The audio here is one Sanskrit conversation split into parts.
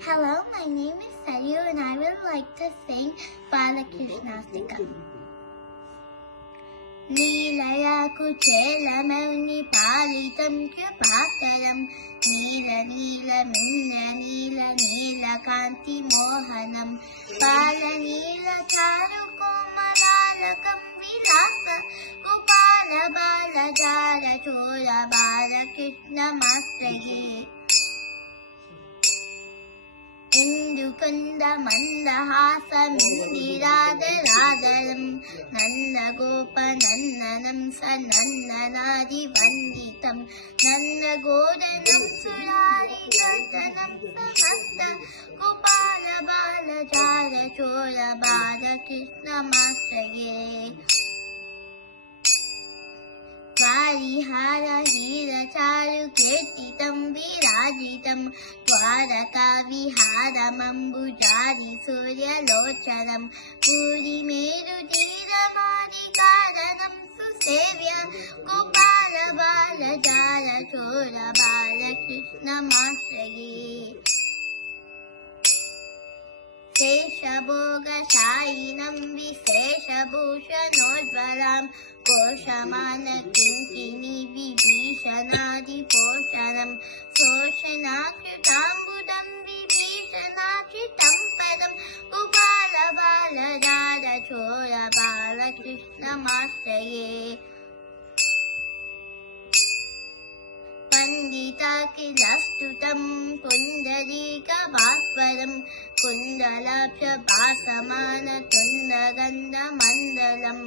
Hello, my name is Sayu and I would like to sing Balakrishnatika. Neelayakuchelamani palitam kripakaram Neelakanti mohanam Charukomalalakam vilasa Gopala balajara chola Balakrishna mastraye Indukunda mandahasamiradarajaram Nandagopanandanam sanandanadivanditam Nandagodanam surarijatanam samasta Gopala balajara chola Balakrishna mastraye Varihara hira charu kirtitam virajitam Dwaraka viharam ambujari surya lochanam Puri meru dhiramadi susevyam Gopala balajara chola Balakrishna mastraye Seshabhoga shayinam viseshabhushanodvaram Koshamana kinkini vibhishanadi poshanam Soshanakritambudam vibhishanakritam padam Gopala balajara chola Balakrishna mastraye Pandita kilastutam pundarika bhasvaram Kundalabhya bhasamana tundagandha mandalam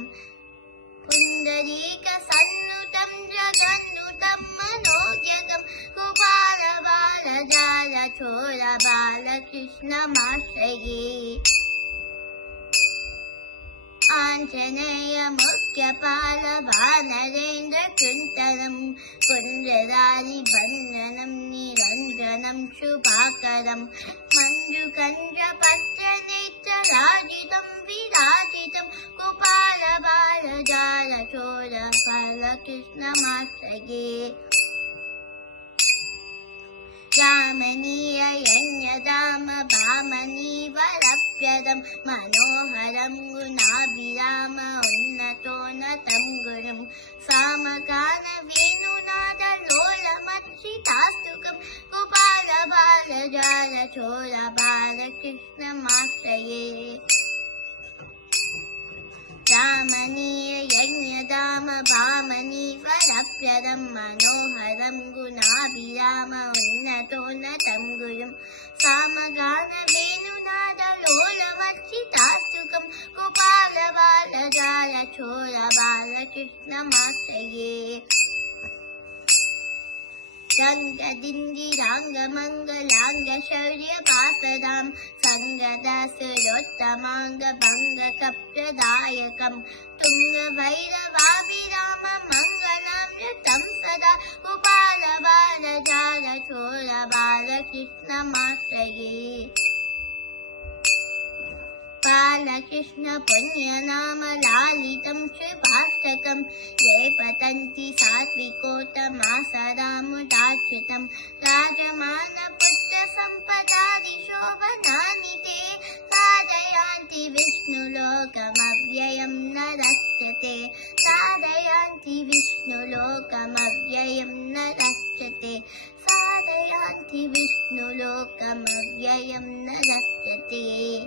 Pundarika sannutam jagannutam manojagam Gopala balajara chola Balakrishna mastraye Anjaneya Mukyapala Vanarendra Kuntaram Kundradari Bandhanam Niranjanam Shubhakaram Manjukanja Patranetra Rajitam Virajitam Gopala balajara chola Balakrishna mastraye Ramaniya Yanyadama Bhamani Varapyadam Manoharam Gunabhirama Unnatonatam Gurum Samakana Venunada Lola Manchitastukam Gopala balajara chola Balakrishna mastraye Ramaniya Yanyadama Bhamani Varapyadam Manoharam Gunabhirama Unnatonatam Gurum Samagana Venunada Lola Vachitastukam Gopala balajara chola Balakrishna mastraye Ranga Dindi Ranga Mangalanga Shaurya Basadam Sangada Surottamanga Banga Kapradayakam Tunga Bhairavabhirama Mangalam Yatam Sada Gopala balajara chola Balakrishna mastraye Balakrishna Punyanama Lalitam Shivastakam Jai Patanti Satvikotam Asadamudachitam Rajamana Putta Sampadadi Shobhanani Te Sadayanti Vishnu Lokam Avyayam Narashyate Sadayanti Vishnu Lokam Avyayam Narashyate Sadayanti Vishnu Lokam Avyayam Narashyate